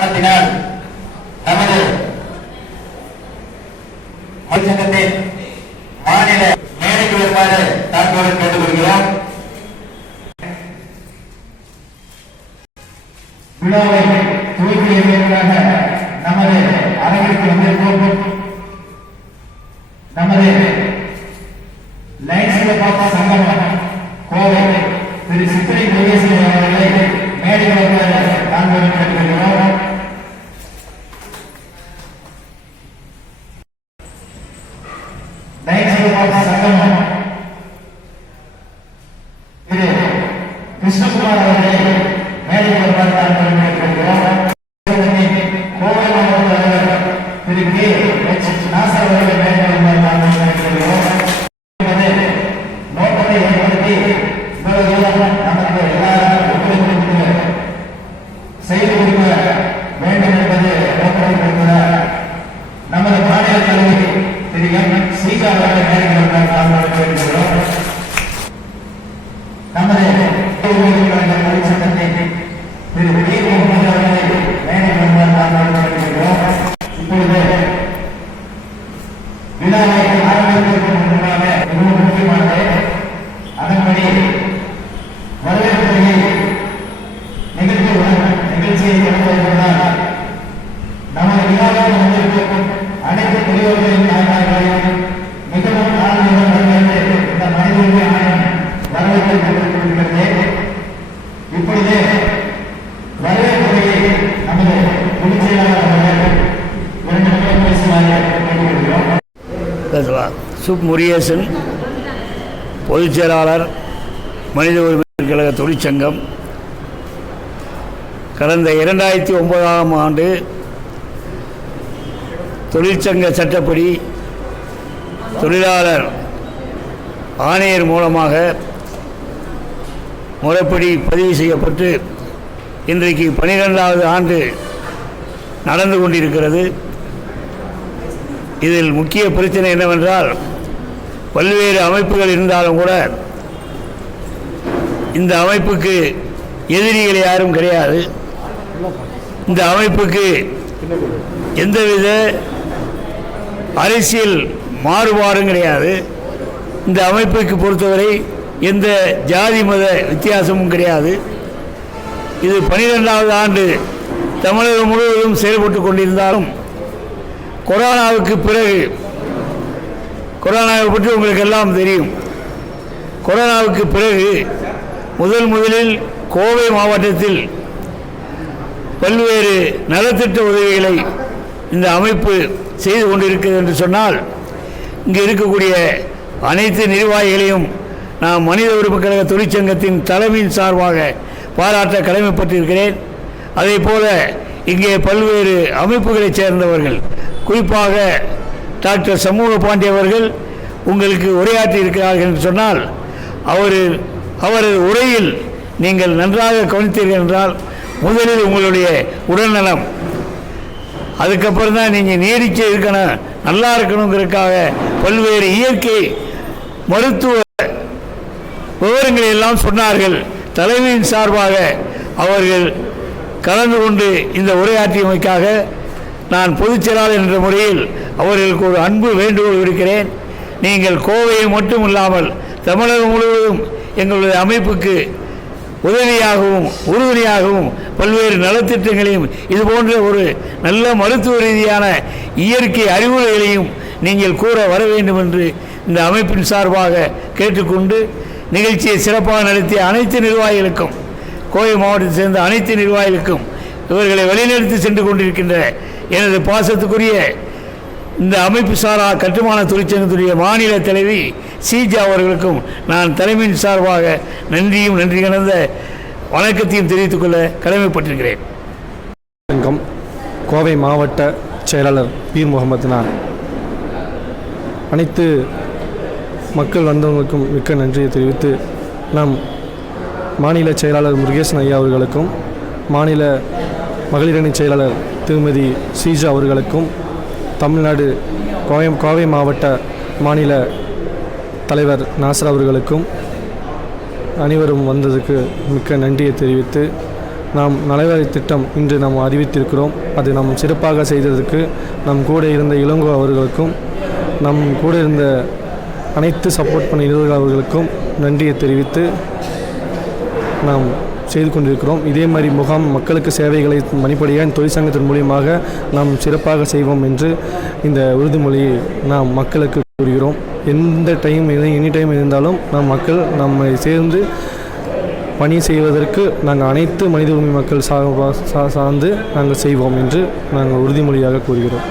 காரணத்தினால் நமது சங்கத்தின் மாநில மேடைக்கு வருமாறு தாக்குதல் கேட்டுக்கொள்கிறோம். விழாவை துவக்கியதற்காக நமது அரங்கிற்கு வந்திருக்கும் நமது லைன்ஸ் சங்கம் கோவை திரு சித்திரை முருகேசன் அவர்களை மேடைக்கு வருமாறு தாக்குதல் கேட்டுக்கொள்கிறோம். சங்கம் திரு கிருஷ்ணகுமார் அவர்களை மேடைக்கு வருமாறு தாக்குதல் கேட்டுக்கொள்கிறோம். கோவை மாவட்ட தலைவர் திரு கே எச் நாசர் அவர்களை மேடைக்கு வருமாறு தாக்குதல் கேட்டுக்கொள்கிறோம். நோக்கத்தை ஏற்படுத்தி நமக்கு எல்லாரும் ஒத்துழைப்பு செய்து கொடுக்க வேண்டும் என்பது நோக்கத்தை கொடுக்கிறார். நமது மாநில தலைவர் திரு எம் சீகா அவர்களை மேடைக்கு வருமாறு தாக்குதல் கேட்டுக்கொள்கிறோம். நமது தொழிற்சங்கத்தின் திரு வி முகமது அவர்களை மேடைக்கு வருமாறு தாக்குதல் கேட்டுக்கொள்கிறோம். இப்பொழுது விழாவை ஆரம்பிப்பதற்கு முன்பாக மிகவும் முக்கியமானது அதன்படி வரவேற்புரையை நிகழ்ச்சியை தொடங்குவதால் நமது விழாவில் வந்திருக்கும் அனைத்து பெரியவர்களின் தாய்மார்களையும் மிகவும் ஆர்வமுடன் வரவேற்று இந்த மனிதனுடைய ஆணையம் வரவேற்பை கொண்டிருக்கிறது. இப்பொழுது வரவேற்புரையை நமது பொதுச் செயலாளர் அவர்கள் 2 நிமிடம் பேசுமாறு கேட்டுக்கொள்கிறோம். முருகேசன், பொதுச் செயலாளர், மனித உரிமை கழக தொழிற்சங்கம். கடந்த 2009ஆம் ஆண்டு தொழிற்சங்க சட்டப்படி தொழிலாளர் ஆணையர் மூலமாக முறைப்படி பதிவு செய்யப்பட்டு இன்றைக்கு 12வது ஆண்டு நடந்து கொண்டிருக்கிறது. இதில் முக்கிய பிரச்சனை என்னவென்றால், பல்வேறு அமைப்புகள் இருந்தாலும் கூட இந்த அமைப்புக்கு எதிரிகள் யாரும் கிடையாது. இந்த அமைப்புக்கு எந்தவித அரசியல் மாறுபாடும் கிடையாது. இந்த அமைப்புக்கு பொறுத்தவரை எந்த ஜாதி மத வித்தியாசமும் கிடையாது. இது 12வது ஆண்டு தமிழகம் முழுவதும் செயல்பட்டு கொண்டிருந்தாலும் கொரோனாவுக்கு பிறகு, கொரோனாவை பற்றி உங்களுக்கு எல்லாம் தெரியும், கொரோனாவுக்கு பிறகு முதலில் கோவை மாவட்டத்தில் பல்வேறு நலத்திட்ட உதவிகளை இந்த அமைப்பு செய்து கொண்டிருக்கிறது என்று சொன்னால், இங்கே இருக்கக்கூடிய அனைத்து நிர்வாகிகளையும் நான் மனித உரிமை கழக தொழிற்சங்கத்தின் தலைமையின் சார்பாக பாராட்ட கடமைப்பட்டிருக்கிறேன். அதே போல இங்கே பல்வேறு அமைப்புகளைச் சேர்ந்தவர்கள், குறிப்பாக டாக்டர் சமூக பாண்டியவர்கள் உங்களுக்கு உரையாற்றி இருக்கிறார்கள் என்று சொன்னால், அவரது உரையில் நீங்கள் நன்றாக கவனித்தீர்கள் என்றால், முதலில் உங்களுடைய உடல்நலம், அதுக்கப்புறம் தான் நீங்கள் நீடிச்சு இருக்கணும், நல்லா இருக்கணுங்கிறதுக்காக பல்வேறு இயற்கை மருத்துவ விவரங்களை எல்லாம் சொன்னார்கள். தலைமையின் சார்பாக அவர்கள் கலந்து கொண்டு இந்த உரையாற்றியமைக்காக நான் பொதுச் செயலாளர் என்ற முறையில் அவர்களுக்கு ஒரு அன்பு வேண்டுகோள் விடுக்கிறேன். நீங்கள் கோவையை மட்டும் இல்லாமல் தமிழகம் முழுவதும் எங்களுடைய அமைப்புக்கு உதவியாகவும் உறுதுணையாகவும் பல்வேறு நலத்திட்டங்களையும் இதுபோன்ற ஒரு நல்ல மருத்துவ ரீதியான இயற்கை அறிவுரைகளையும் நீங்கள் கூற வர வேண்டும் என்று இந்த அமைப்பின் சார்பாக கேட்டுக்கொண்டு, நிகழ்ச்சியை சிறப்பாக நடத்திய அனைத்து நிர்வாகிகளுக்கும், கோவை மாவட்டத்தை சேர்ந்த அனைத்து நிர்வாகிகளுக்கும், இவர்களை வழிநடத்தி சென்று கொண்டிருக்கின்ற எனது பாசத்துக்குரிய இந்த அமைப்பு சாரா கட்டுமான தொழிற்சங்கத்துடைய மாநில தலைவி சீஜா அவர்களுக்கும் நான் தலைமையின் சார்பாக நன்றியும் நன்றி கலந்த வணக்கத்தையும் தெரிவித்துக் கொள்ள கடமைப்பட்டிருக்கிறேன். கோவை மாவட்ட செயலாளர் பீர் முகமது. நான் அனைத்து மக்கள் வந்தவங்களுக்கும் மிக்க நன்றியை தெரிவித்து, நம் மாநில செயலாளர் முருகேசன் ஐயா அவர்களுக்கும், மாநில மகளிரணி செயலாளர் திருமதி சீஜா அவர்களுக்கும், தமிழ்நாடு கோவை மாவட்ட மாநில தலைவர் நாசர் அவர்களுக்கும் அனைவரும் வந்ததுக்கு மிக்க நன்றியை தெரிவித்து, நாம் நலவாரி திட்டம் இன்று நாம் அறிவித்திருக்கிறோம். அது நாம் சிறப்பாக செய்ததற்கு நம் கூட இருந்த இளங்கோ அவர்களுக்கும் நம் கூட இருந்த அனைத்து சப்போர்ட் பண்ண இளைஞர்கள் அவர்களுக்கும் நன்றியை தெரிவித்து நாம் செய்து கொண்டிருக்கிறோம். இதே மாதிரி முகாம் மக்களுக்கு சேவைகளை மணிப்படியாக தொழிற்சங்கத்தின் மூலியமாக நாம் சிறப்பாக செய்வோம் என்று இந்த உறுதிமொழியை நாம் மக்களுக்கு கூறுகிறோம். எந்த டைம் எனி டைம் இருந்தாலும் நம் மக்கள் நம்மை சேர்ந்து பணி செய்வதற்கு நாங்கள் அனைத்து மனித உரிமை மக்கள் சார்ந்து நாங்கள் செய்வோம் என்று நாங்கள் உறுதிமொழியாக கூறுகிறோம்.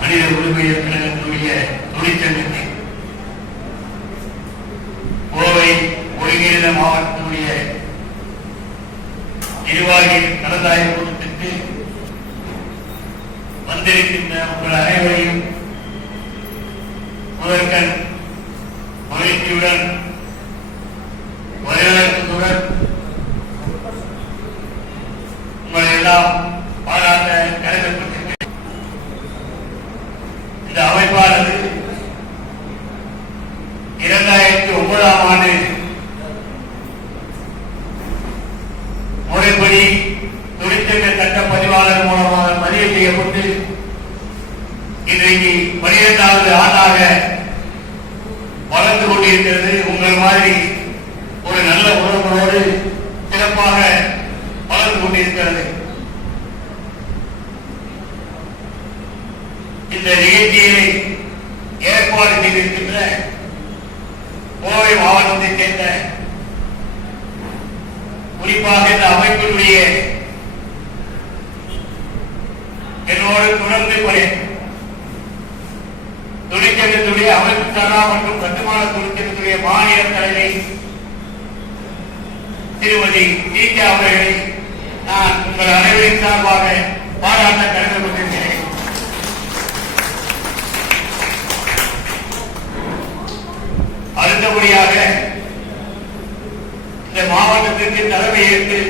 மனித உரிமை தொழிற்சங்கத்தின் கோவை ஒருங்கிணைந்த மாவட்டத்தினுடைய நிர்வாகி கலந்தாய்வு கூட்டத்திற்கு வந்திருக்கின்ற உங்கள் அனைவரையும் முதற்கண் மகிழ்ச்சியுடன் வரவேற்புடன் உங்களை எல்லாம் பாராட்ட கடமைப்பட்டிருக்கிறேன். இந்த அமைப்பானது 2009ஆம் ஆண்டு முறைப்படி தொழிற்சங்க சட்ட பதிவாளர் மூலமாக பதிவு செய்யப்பட்டு இன்றைக்கு 12வது ஆண்டாக வளர்ந்து கொண்டிருக்கிறது. உங்கள் மாதிரி ஒரு நல்ல உறவுகளோடு சிறப்பாக வளர்ந்து கொண்டிருக்கிறது. இந்த நிகழ்ச்சியை ஏற்பாடு செய்திருக்கின்ற கோவை மாவட்டத்தைச் சேர்ந்த குறிப்பாக இந்த அமைப்பினுடைய என்னோடு தொடர்ந்து தொழிற்சங்கத்துடைய அமைப்பு சாரா மற்றும் கட்டுமான தொழிற்சங்கத்துடைய மாநில தலைமை திருமதி தீஜா அவர்களை நான் உங்கள் அனைவரின் சார்பாக பாராட்ட கடமைப்பட்டிருக்கிறேன். அடுத்தபடியாக இந்த மாவட்டத்திற்கு தலைமை ஏற்று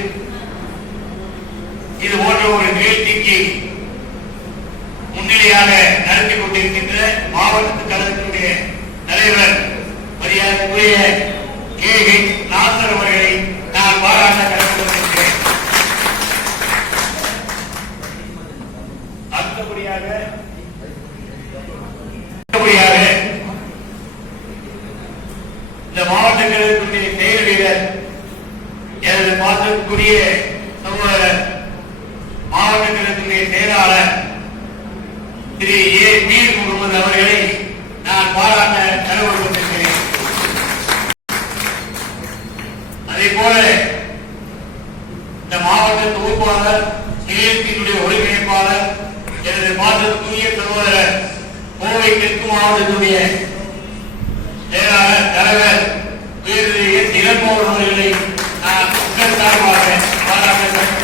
இது போன்ற ஒரு நிகழ்ச்சிக்கு முன்னிலையாக நடத்தி கொண்டிருக்கின்ற மாவட்ட கழகத்தினுடைய தலைவர் மரியாதைக்குரிய KH நாசர் அவர்களை நான் பாராட்ட கடமைப்பட்டிருக்கிறேன். அடுத்தபடியாக இந்த மாவட்ட கழகத்தினுடைய செயல் வீரர் எனது பாசத்துக்குரிய சகோதரர் மாவட்ட கழகத்தினுடைய செயலாளர் திரு A. மீர் முகமது அவர்களை நான் பாராட்ட கடமைப்பட்டிருக்கிறேன். அதே போல இந்த மாவட்ட தொகுப்பாளர் நிலையத்தினுடைய ஒருங்கிணைப்பாளர் எனது பாசத்துக்குரிய சகோதரர் கோவை தெற்கு மாவட்டத்துடைய செயலாளர் தலைவர் இளங்கோவன் அவர்களை நான் உங்கள் சார்பாக பாராட்டுகிறேன்.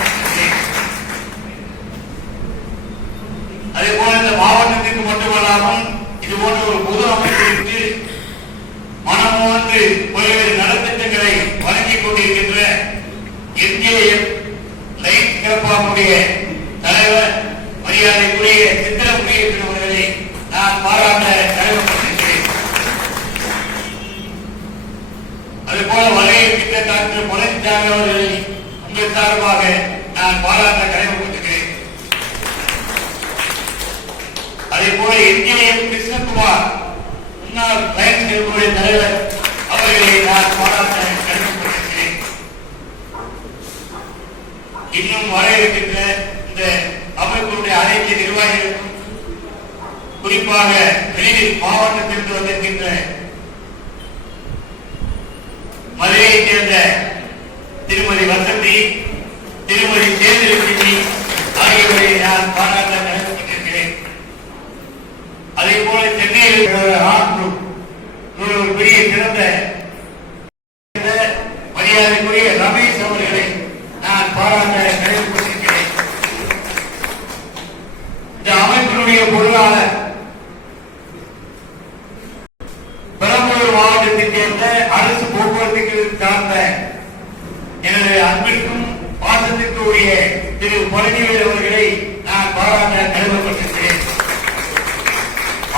அதே போல இந்த மாவட்டத்திற்கு மட்டுமல்லாமல் இது போன்ற ஒரு பொது அமைப்பிற்கு மனமோந்து பல்வேறு நலத்திட்டங்களை வழங்கிக் கொண்டிருக்கின்ற NJF லைட் சிறப்பாவுடைய தலைவர் மரியாதைக்குரிய சித்திரமுடியேற்ற அவர்களை நான் பாராட்ட கடமைப்பட்டிருக்கிறேன். அதுபோல வலையற்ற டாக்டர் பழனிசாமி அவர்களை உங்கள் சார்பாக நான் பாராட்ட கடமைப்பட்டிருக்கிறேன். அதே போல NJF கிருஷ்ணகுமார் முன்னாள் லயன்ஸ் கிளப்புடைய தலைவர் அவர்களை நான் பாராட்ட கடமைப்பட்டிருக்கிறேன். இன்னும் வர இருக்கின்ற இந்த அமைப்பினுடைய அனைத்து நிர்வாகிகளுக்கும் குறிப்பாக வெளியில் மாவட்டத்திற்கு வந்திருக்கின்ற மதுரையைச் சேர்ந்த திருமதி வசந்தி, திருமதி சேந்திரலட்சுமி ஆகியோரை நான் பாராட்ட கடமைப்பட்டிருக்கிறேன். அதே போல சென்னையில் ஒரு பெரிய சிறந்த மரியாதைக்குரிய ரமேஷ் அவர்களை நான் பாராட்ட கடமைப்பட்டிருக்கிறேன். இந்த அமைப்பினுடைய பொருளாளர் பெரம்பலூர் மாவட்டத்தைச் சேர்ந்த அரசு போக்குவரத்து சார்ந்த எனது அன்பிற்கும் பாசத்திற்கு உரிய திரு பழனிவேல் அவர்களை நான் பாராட்ட கடமைப்பட்டிருக்கிறேன்.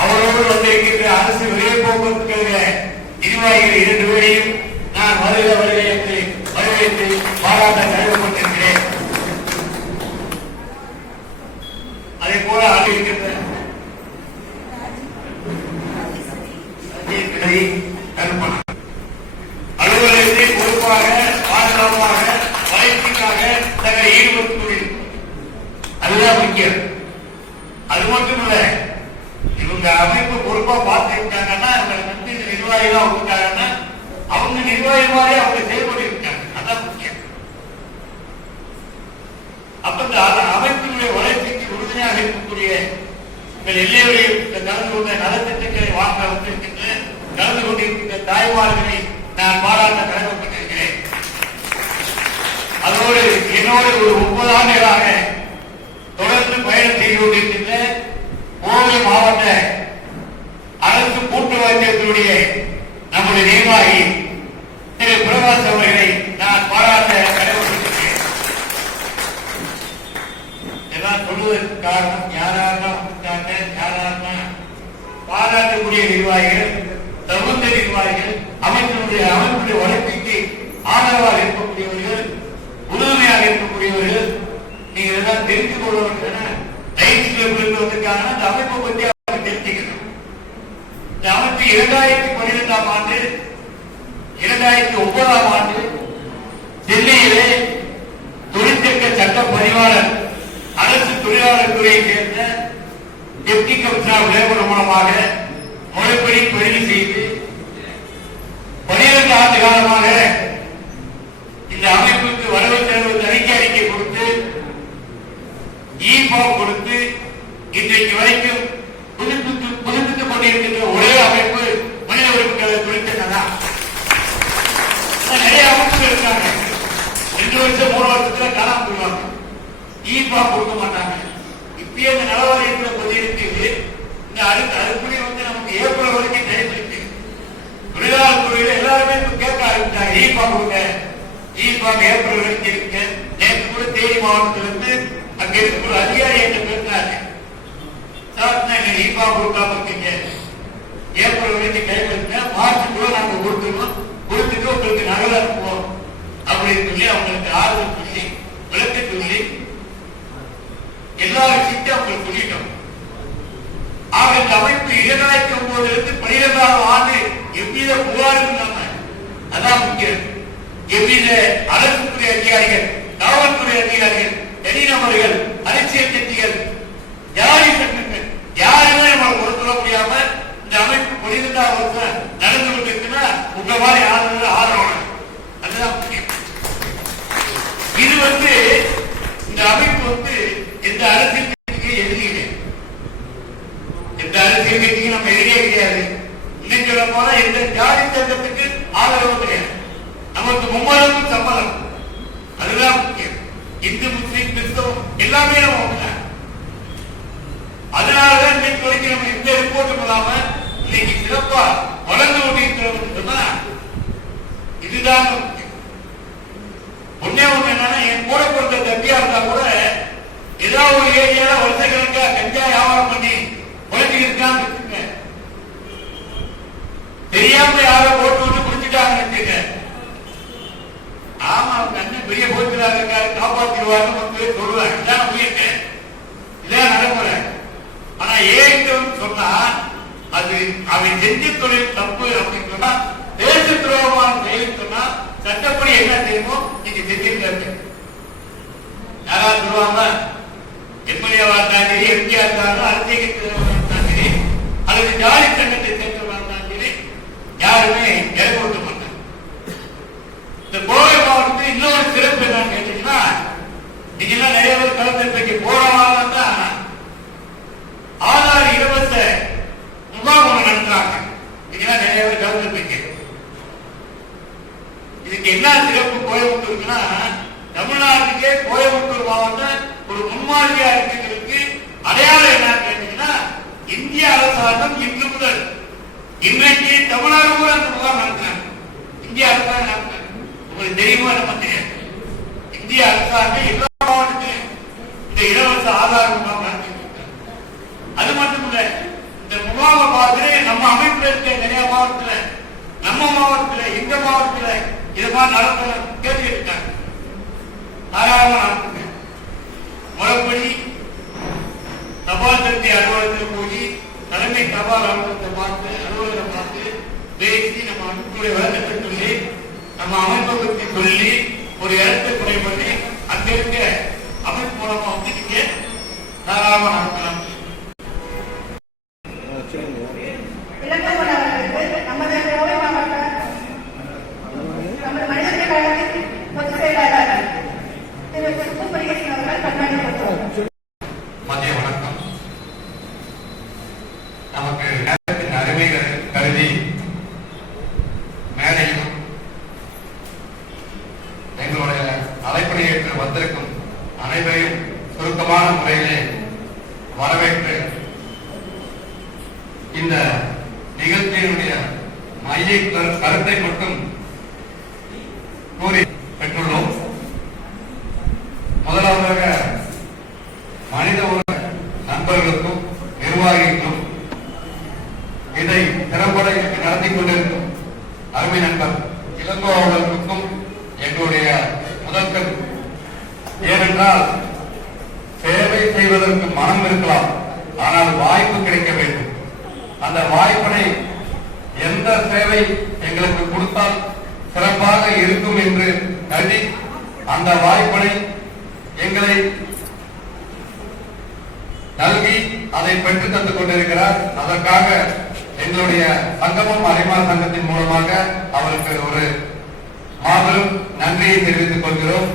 அவரோடு வந்திருக்கின்ற அரசு விரைவு போக்குவரத்து நிர்வாகிகள் 2 பேரையும் நான் வருகிற வருகை என்று வரவேற்று பாராட்ட கடமைப்பட்டிருக்கிறேன். அதே போல அறிவிக்கின்ற அலுவலகத்தை பொறுப்பாக பாதுகாப்பாக வளர்ச்சிக்காக தங்களை ஈடுபடுத்த அதுதான் முக்கியம். அது மட்டும் இல்ல, இவங்க அமைப்பு பொறுப்பா பார்த்துருக்காங்கன்னா நிர்வாகிகளா இருக்காங்கன்னா அவங்க நிர்வாகி மாதிரி அவங்க செயல்பட்டு இருக்காங்க. அதான் முக்கியம். அப்ப இந்த அமைப்பினுடைய வளர்ச்சிக்கு உறுதுணையாக இருக்கக்கூடிய எல்லையுடைய கலந்து கொண்ட நலத்திட்டங்களை வாங்க வந்திருக்கின்ற கலந்து கொண்டிருக்கின்ற தாய்மார்களை நான் பாராட்ட கடமைப்பட்டிருக்கிறேன். அதோடு என்னோடு ஒரு 9 ஆண்டுகளாக தொடர்ந்து பயணம் செய்து கொண்டிருக்கின்ற கோவை மாவட்ட அரசு கூட்டு வைத்தியத்தினுடைய நம்முடைய நிர்வாகி திரு பிரகாஷ் அவர்களை நான் பாராட்ட கடமைப்பட்டிருக்கிறேன். எல்லாம் சொல்வதற்கு காரணம் யாராருன்னா பாராட்டக்கூடிய நிர்வாகிகள், தகுந்த நிர்வாகிகள், அமைப்பினுடைய வளர்ச்சிக்கு ஆதரவாக இருக்கக்கூடியவர்கள், உறுதுணையாக இருக்கக்கூடியவர்கள். நீங்க எல்லாம் தெரிந்து கொள்ள வேண்டும். வந்திருக்காங்க. அந்த அமைப்பை பற்றி அவங்க தெரிஞ்சுக்கணும். இந்த அமைப்பு 2012ஆம் ஆண்டு 2009ஆம் ஆண்டு டெல்லியிலே தொழிற்சங்க சட்ட பதிவாளர் அரசு தொழிலாளர் துறையை சேர்ந்த டெப்டி கமிஷனர் லேபர் மூலமாக முறைப்படி பதிவு செய்து 12 ஆண்டு காலமாக இந்த அமைப்புக்கு வரவு செலவு தணிக்கை அறிக்கை கொடுத்து ஈபாப் கொடுத்து இன்றைக்கு வரைக்கும் புதுப்பித்துக் கொண்டிருக்கின்ற ஒரே அமைப்பு மனித உரிமைகள் தொழிற்சங்கம் தான். நிறைய அமைப்புகள் இருக்காங்க. 2 வருஷம் 3 வருஷத்துல காணாம போடுவாங்க. ஈபாப் கொடுக்க மாட்டாங்க. இப்பயே இந்த நலவாரியத்தில் பதிவிருக்கு. இந்த அதுக்குள்ளே நமக்கு ஏப்ரல் வரைக்கும் டைம் இருக்கு. தொழிலாளர் துறையில எல்லாருமே கேட்க ஆரம்பிச்சாங்க. ஈபாப் கொடுங்க. ஈபாப் ஏப்ரல் வரைக்கும் இருக்கு. நேற்று கூட தேனி மாவட்டத்திலிருந்து அங்க இருக்கிற அதிகாரி என்று பேசினாரு. சார் ஈபாப் கொடுக்காம இருக்கீங்க, ஏப்ரல் வரைக்கும் டைம் இருக்கு, மார்ச் கூட நாங்க கொடுத்துருவோம், கொடுத்துட்டு உங்களுக்கு நகல அனுப்புவோம் அப்படின்னு சொல்லி அவங்களுக்கு ஆறுதல் சொல்லி விளக்க சொல்லி எல்லா விஷயத்தையும் அவங்களுக்கு சொல்லிட்டோம். ஆக இந்த அமைப்பு 2009 12ஆம் ஆண்டு எவ்வித புகாரும் இல்லாம, அதான் முக்கியம், எவ்வித அரசுத்துறை அதிகாரிகள், காவல்துறை அதிகாரிகள், தனிநபர்கள், அரசியல் கட்சிகள், ஜாதி சங்கங்கள் யாருமே நம்ம ஒரு சொல்ல முடியாம இந்த அமைப்பு 12ஆம் வருஷம் நடந்து கொண்டிருக்குன்னா உங்க மாதிரி ஆதரவு. அதுதான் முக்கியம். இது இந்த அமைப்பு எந்த அரசியல் கட்சிக்கு எதிரியே, எந்த அரசியல் கட்சிக்கு நம்ம எதிரியே கிடையாது. இன்னும் சொல்ல போனா எந்த ஜாதி சங்கத்துக்கு ஆதரவு கிடையாது. நமக்கு மும்மதமும் சம்மதம். அதுதான் முக்கியம். இந்து, முஸ்லீம், கிறிஸ்தவம் எல்லாமே நம்ம ஒண்ணு. அதனாலதான் இன்னைக்கு வரைக்கும் நம்ம எந்த ரிப்போர்ட்டும் இல்லாம இன்னைக்கு சிறப்பா வளர்ந்து கொண்டிருக்கிறோம் சொன்னா இதுதான் முக்கியம். ஒன்னே ஒண்ணு என்னன்னா, என் கூட பிறந்த தம்பியா இருந்தா கூட ஏதாவது ஒரு ஏரியால வருஷக்கணக்கா கஞ்சா வியாபாரம் பண்ணி உழைச்சி இருக்கான்னு வச்சுங்க, தெரியாம யாரோ போட்டு விட்டு குடிச்சுட்டாங்கன்னு வச்சுங்க, ஆமா அவங்க அண்ணன் பெரிய போச்சுறாரு இருக்காரு, காப்பாற்றிடுவாருன்னு சொல்லுவாங்க. இதான் உயிர்க்கு, இதான் நடைமுறை. ஆனா ஏன் சொன்னா அது அவன் செஞ்ச தொழில் தப்பு அப்படின்னு சொன்னா, தேச துரோகமான செயல் சொன்னா சட்டப்படி என்ன செய்யுமோ நீங்க செஞ்சிருக்காரு. யாராவது சொல்லுவாங்க, எம்எல்ஏவா இருந்தாலும் சரி, எம்பியா இருந்தாலும், அரசியல் இருந்தாலும் சரி, அல்லது ஜாதி சங்கத்தை சேர்ந்தவா இருந்தாலும் சரி, யாருமே இடம் கொடுக்க மாட்டாங்க. இந்த கோவை மாவட்டத்தில் இன்னொரு சிறப்பு என்னன்னு கேட்டீங்கன்னா, நீங்க எல்லாம் நிறைய பேர் கலந்துருப்பீங்க. போறவங்க தான் ஆதார் இலவச முகாம் ஒண்ணு நடத்துறாங்க. நீங்க எல்லாம் நிறைய பேர் கலந்துருப்பீங்க. இதுக்கு என்ன சிறப்பு கோயம்புத்தூருக்குன்னா, தமிழ்நாட்டுக்கே கோயம்புத்தூர் மாவட்டம் ஒரு முன்மாதிரியா இருக்கிறதுக்கு அடையாளம் என்னன்னு கேட்டீங்கன்னா, இந்திய அரசாங்கம் இன்று முதல் இன்றைக்கு தமிழ்நாடு கூட அந்த முகாம் நடத்துறாங்க. இந்திய அரசாங்கம் நடத்துறாங்க. உங்களுக்கு தெரியுமா நம்ம தெரியாது. இந்திய அரசாங்கம் எல்லா மாவட்டத்திலும் இந்த இலவச ஆதார் முகாம் நடத்திட்டு இருக்காங்க. அது மட்டும் இல்ல, இந்த முகாமை பார்த்து நம்ம அமைப்புல இருக்க நிறைய மாவட்டத்துல, நம்ம மாவட்டத்துல, எங்க மாவட்டத்துல இது மாதிரி நடத்த கேள்வி இருக்காங்க. தாராளமாக நடத்துங்க. முறைப்படி தபால் தட்டி அலுவலகத்தில் போய் தலைமை தபால் அலுவலகத்தை பார்த்து அலுவலகம் பார்த்து பேசி நம்ம அமைப்புடைய விளக்கத்தை சொல்லி நம்ம அமைப்பை பற்றி சொல்லி ஒரு இடத்தை குறை பண்ணி அங்க இருக்க அமைப்பு மூலமா வந்து நீங்க தாராளமாக நடத்தலாம். மதிய வணக்கம். நமக்கு நேரத்தின் அருமைகள் கருதி மேடையிலும் எங்களுடைய அழைப்பினை ஏற்று வந்திருக்கும் அனைவரையும் சுருக்கமான முறையிலே வரவேற்று இந்த நிகழ்ச்சியினுடைய மைய கருத்தை மட்டும் கூறி பெற்றுள்ளோம். முதலாவதாக மனித உறவு நண்பர்களுக்கும் நிர்வாகிகளுக்கும் இதை திறம்பட நடத்தி கொண்டிருக்கும் அருமை நண்பர் இளங்கோ அவர்களுக்கும் எங்களுடைய முதற்கண். ஏனென்றால் சேவை செய்வதற்கு மனம் இருக்கலாம், ஆனால் வாய்ப்பு கிடைக்க வேண்டும். அந்த வாய்ப்பினை எந்த சேவை எங்களுக்கு கொடுத்தால் சிறப்பாக இருக்கும் என்று கருதி அந்த வாய்ப்பினை எங்களை நல்கி அதை பெற்றுத் தந்து கொண்டிருக்கிறார். அதற்காக எங்களுடைய சங்கமம் அரிமார் சங்கத்தின் மூலமாக அவருக்கு ஒரு மாபெரும் நன்றியை தெரிவித்துக் கொள்கிறோம்.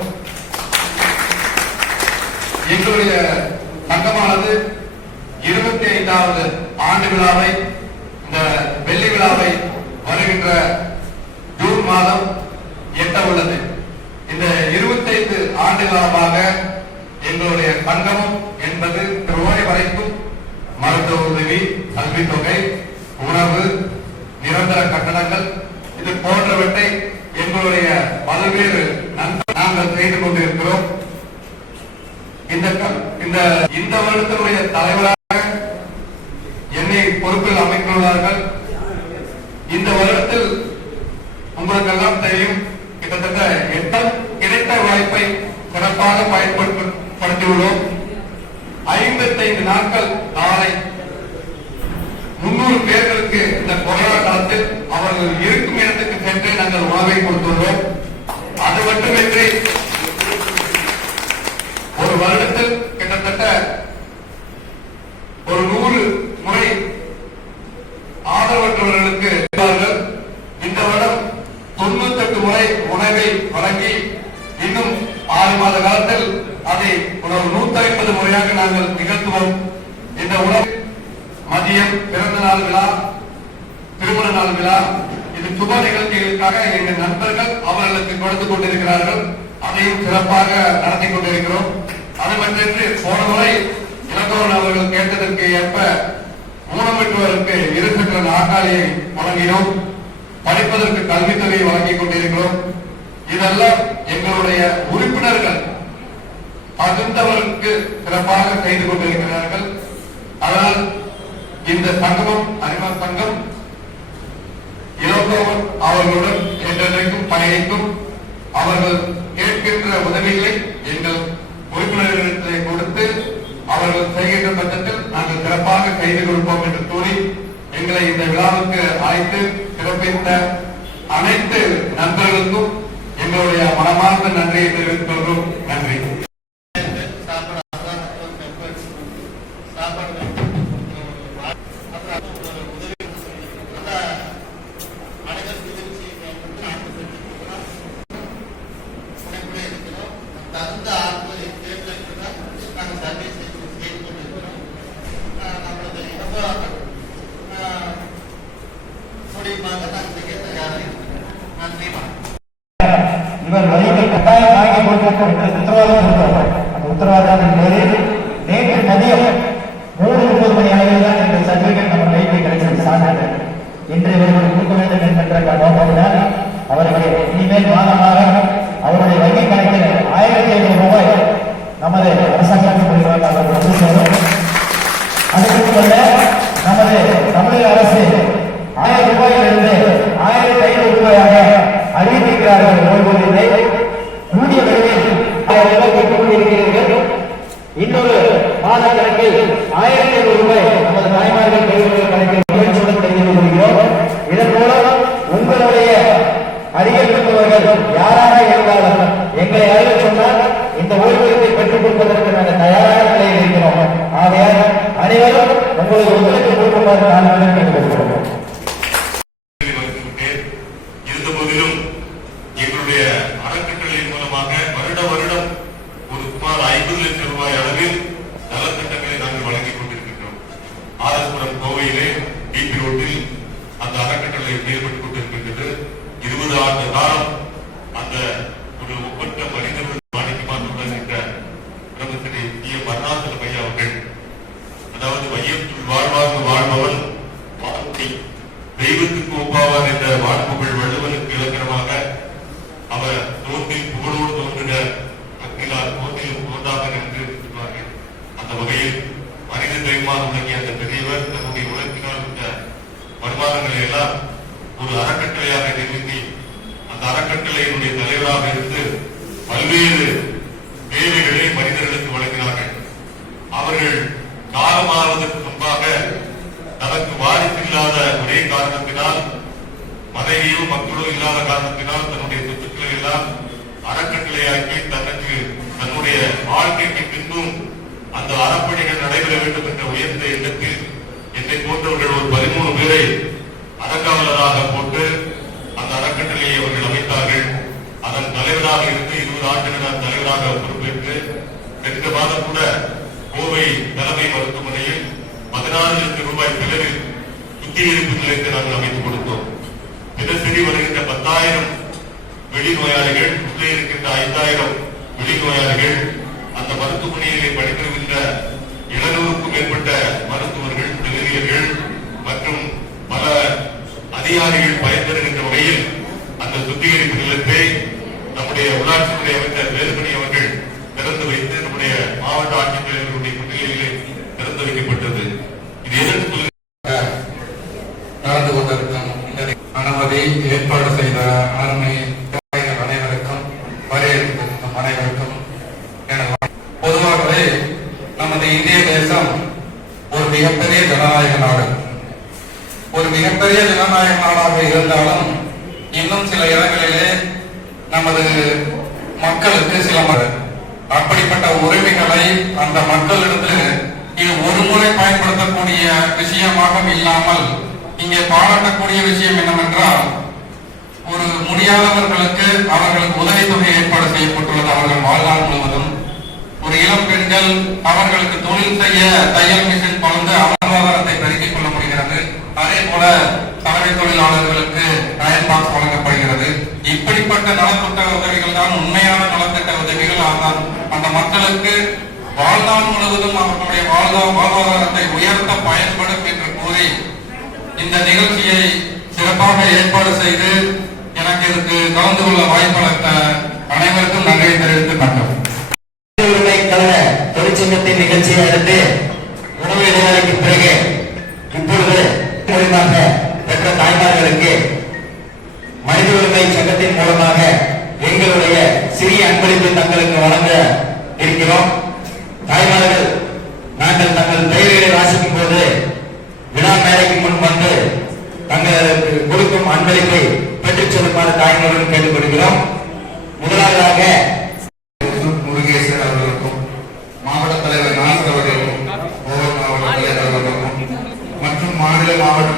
எங்களுடைய சங்கமானது 25வது ஆண்டு விழாவை, இந்த வெள்ளி விழாவை வருகின்ற ஜூன் மாதம் எட்ட உள்ளது. இந்த 25 ஆண்டு காலமாக எங்களுடைய சங்கமம் என்பது ரூபாய் வரைக்கும் மருத்துவ உதவி, கல்வித் தொகை, உணவு, நிரந்தர கட்டணங்கள் இது போன்றவற்றை எங்களுடைய பல்வேறு நாங்கள் செய்து கொண்டிருக்கிறோம். இந்த வருடத்தினுடைய தலைவராக என்னை பொறுப்பில் அமைத்துள்ளார்கள். இந்த வருடத்தில் உங்களுக்கெல்லாம் தெரியும், கிட்டத்தட்ட 8 கிடைத்த வாய்ப்பை சிறப்பாக பயன்படுத்தியுள்ளோம். 55 நாட்கள் நாளை 300 பேர்களுக்கு இந்த கொரோனா காலத்தில் அவர்கள் இருக்கும் இடத்துக்கு சென்று நாங்கள் உணவை கொடுத்துள்ளோம். அது மட்டுமின்றி ஒரு வருடத்தில் கிட்டத்தட்ட ஒரு 100 முறை ஆதரவற்றவர்களுக்கு இந்த வருடம் 98 முறை உணவை வழங்கி இன்னும் 6 மாத காலத்தில் அதை ஒரு 150 முறையாக நாங்கள் நிகழ்த்துவோம். இந்த உணவு மதியம், பிறந்த நாள் விழா, திருமண நாள் விழா, இது சுப நிகழ்ச்சிகளுக்காக எங்கள் நண்பர்கள் அவர்களுக்கு கொடுத்துக் கொண்டிருக்கிறார்கள். அதையும் சிறப்பாக நடத்தி கொண்டிருக்கிறோம். அது மட்டுமின்றி போன முறை இளங்கோவன் அவர்கள் கேட்டதற்கு ஏற்ப ஊனமுற்றவருக்கு 2 சக்கர நாற்காலியை வழங்கினோம். படிப்பதற்கு கல்வித்தொகையை வழங்கிக் கொண்டிருக்கிறோம். இதெல்லாம் எங்களுடைய உறுப்பினர்கள் தகுந்தவருக்கு சிறப்பாக செய்து கொண்டிருக்கிறார்கள். அதனால் இந்த சங்கமம் அரிமார் சங்கம் இளங்கோவன் அவர்களுடன் என்றென்றைக்கும் பயணிக்கும். அவர்கள் கேட்கின்ற உதவிகளை எங்கள் உறுப்பினர்களிடத்தை கொடுத்து அவர்கள் செய்கின்ற பட்சத்தில் நாங்கள் சிறப்பாக செய்து கொடுப்போம் என்று கூறி எங்களை இந்த விழாவுக்கு அழைத்து சிறப்பித்த அனைத்து நண்பர்களுக்கும் எங்களுடைய மனமார்ந்த நன்றியை தெரிவித்துக் கொள்கிறோம். நன்றி. இவர் வரிகள் கட்டாயம் வாங்கி கொடுப்போம் என்று உத்தரவாதம் கொடுத்தார். அந்த உத்தரவாதத்தின் பேரில் நேற்று மதியம் 3 மாத கணக்கில் 1500 ரூபாய் நமது தாய்மார்கள் கைவிடுதல் கணக்கில் மகிழ்ச்சியுடன் தெரிவித்துக் கொள்கிறோம். இதன் மூலம் உங்களுடைய அருகில் இருப்பவர்கள் யாராக இருந்தாலும் எங்களை அறிய சொன்னால் இந்த ஓய்வூதியத்தை பெற்றுக் கொடுப்பதற்கு நாங்கள் தயாராக நிலையில் இருக்கிறோம். ஆகையால் அனைவரும் உங்களது ஒத்துழைப்பு கொடுக்குமாறு நான் கேட்டுக்கொள்கிறோம். இருந்த போதிலும் எங்களுடைய அறக்கட்டளையின் மூலமாக வருட வருடம் ஒரு சுமார் 50 லட்சம் ரூபாய் அளவில் நலத்திட்டங்களை நாங்கள் வழங்கிக் கொண்டிருக்கின்றோம். ஆரஸ்புரம் கோவையிலே டிபி ரோட்டில் அந்த அறக்கட்டளை செயல்பட்டுக் கொண்டிருக்கின்றது. 20 ஆண்டு காலம் அந்த ஒரு ஒப்பற்ற மனிதர்கள் மாணிக்கமாத்துடன் என்ற பிரபுத்திரி டி.எம். அருணாச்சல ஐயா அவர்கள், அதாவது வையத்துள் வாழ்வாங்க வாழ்பவன் வாழ்க்கை தெய்வத்துக்கு ஒப்பாவார் என்ற வாழ்ப்புகள் வள்ளுவனுக்கு இலக்கணமாக அவர் தோன்றில் புகழோடு தோன்றின அக்கிலார் தோன்றில் தோன்றாக என்று சொல்வார்கள். அந்த வகையில் மனித தெய்வமாக விளங்கிய அந்த பெரியவர் தன்னுடைய உழைப்பினால் உள்ள வருமானங்களை எல்லாம் ஒரு அறக்கட்டளையாக நிறுத்தி அந்த அறக்கட்டளையினுடைய தலைவராக இருந்து பல்வேறு வேலைகளை மனிதர்களுக்கு வழங்கினார்கள். அவர்கள் காலமாவதற்கு முன்பாக தனக்கு வாரிசு இல்லாத ஒரே காரணத்தினால், மனைவியோ மக்களோ இல்லாத காரணத்தினால் தன்னுடைய சொத்துக்களை எல்லாம் அறக்கட்டளையாக்கி தனக்கு தன்னுடைய வாழ்க்கைக்கு பின்பும் அந்த அறப்பணிகள் நடைபெற வேண்டும் என்ற உயர்ந்த எண்ணத்தில் என்னை போன்றவர்கள் ஒரு 13 பேரை அறங்காவலராக போட்டு அந்த அறக்கட்டளையை அவர்கள் அமைத்தார்கள். அதன் தலைவராக இருந்து 20 ஆண்டுகள் நான் தலைவராக பொறுப்பேற்று சென்ற மாதம் கூட கோவை தலைமை மருத்துவமனையில் 16 லட்சம் ரூபாய் செலவில் சுத்திகரிப்பு நிலையத்தை நாங்கள் அமைத்துக் கொடுத்தோம். தினசரி வருகின்ற 10,000 வெளிநோயாளிகள், உள்ளே இருக்கின்ற 5,000 வெளிநோயாளிகள், அந்த மருத்துவமனையிலே பணிபுரிகின்ற 700க்கும் மேற்பட்ட மருத்துவர்கள், செவிலியர்கள் மற்றும் பல அதிகாரிகள் பயன்பெறுகின்ற வகையில் அந்த சுத்திகரிப்பு நிலையத்தை நம்முடைய உள்ளாட்சித்துறை அமைச்சர் வேலுமணி அவர்கள் திறந்து வைத்து நம்முடைய மாவட்ட ஆட்சித்தலைவர்களுடைய முன்னிலையிலே திறந்து வைக்கப்பட்டது. இது எதற்கு நடந்து கொண்டிருக்கும் இந்த அனுமதி ஏற்பாடு செய்த அருமை அனைவருக்கும், வரையறுத்திருக்கும் அனைவருக்கும் எனது. பொதுவாகவே நமது இந்திய தேசம் ஒரு மிகப்பெரிய ஜனநாயக நாடு. ஒரு மிகப்பெரிய ஜனநாயக நாடாக இருந்தாலும் இன்னும் சில இடங்களிலே நமது மக்களுக்கு சில அப்படிப்பட்ட உரிமைகளை அந்த மக்களிடத்தில் இது ஒரு முறை பயன்படுத்தக்கூடிய விஷயமாக இல்லாமல் இங்கே பாராட்டக்கூடிய விஷயம் என்னவென்றால், ஒரு முடியாதவர்களுக்கு அவர்களுக்கு உதவித்தொகை ஏற்பாடு செய்யப்பட்டுள்ளது அவர்கள் வாழ்நாள் முழுவதும். ஒரு இளம் பெண்கள் அவர்களுக்கு தொழில் செய்ய தையல் மிஷின் பலந்து வாழ்வாதாரத்தை பெருக்கிக் கொள்ள முடிகிறது. அதே போல சலவை தொழிலாளர்களுக்கு அயன் பாக்ஸ் வழங்கப்படுகிறது. இப்படிப்பட்ட நலத்திட்ட உதவிகள் தான் உண்மையான நலத்திட்ட உதவிகள். ஆனால் அந்த மக்களுக்கு வாழ்நாள் முழுவதும் அவர்களுடைய வாழ்வாதாரத்தை உயர்த்த பயன்படும் என்று கூறி இந்த நிகழ்ச்சியை சிறப்பாக ஏற்பாடு செய்து எனக்கு இதுக்கு கலந்து கொள்ள வாய்ப்பளித்த அனைவருக்கும் நன்றியை தெரிவித்துக் கொண்டோம். தொழிற்சங்கத்தின் நிகழ்ச்சியை அடுத்து உணவு இடைவேளைக்கு பிறகு இப்பொழுது மூலமாக பெற்ற தாய்மார்களுக்கு மனித உரிமை சங்கத்தின் மூலமாக எங்களுடைய சிறிய அன்பளிப்பை தங்களுக்கு வழங்க இருக்கிறோம். தாய்மார்கள் நாங்கள் தங்கள் பெயர்களை வாசிக்கும் போது விழா மேடைக்கு முன் வந்து தங்களுக்கு கொடுக்கும் அன்பளிப்பை பெற்றுச் செல்லுமாறு தாய்மார்களும் கேட்டுக்கொள்கிறோம். முதலாவதாக முருகேசன் அவர்களுக்கும், மாவட்ட தலைவர் நாசர் அவர்களுக்கும், மாவட்ட தலைவர் அவர்களுக்கும் மற்றும் மாநில மாவட்ட